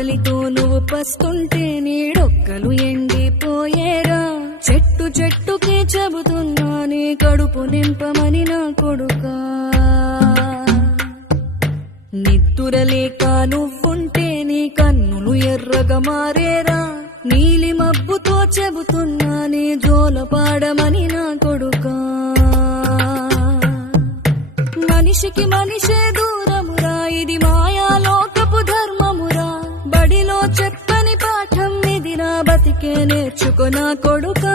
ఆకలితో నువ్వు పస్తుంటే నీడొక్కలు ఎండిపోయేరా. చెట్టు చెట్టుకే చెబుతున్నా నీ కడుపు నింపమని నా కొడుకా. నిద్దురలేక నువ్వుంటే నీ కన్నులు ఎర్రగా మారేరా. నీలి మబ్బుతో చెబుతున్నా నీ జోల పాడమని నా కొడుకా. మనిషికి మనిషే దూరమురా ఇది నాకే నేర్చుకో నా కొడుకా.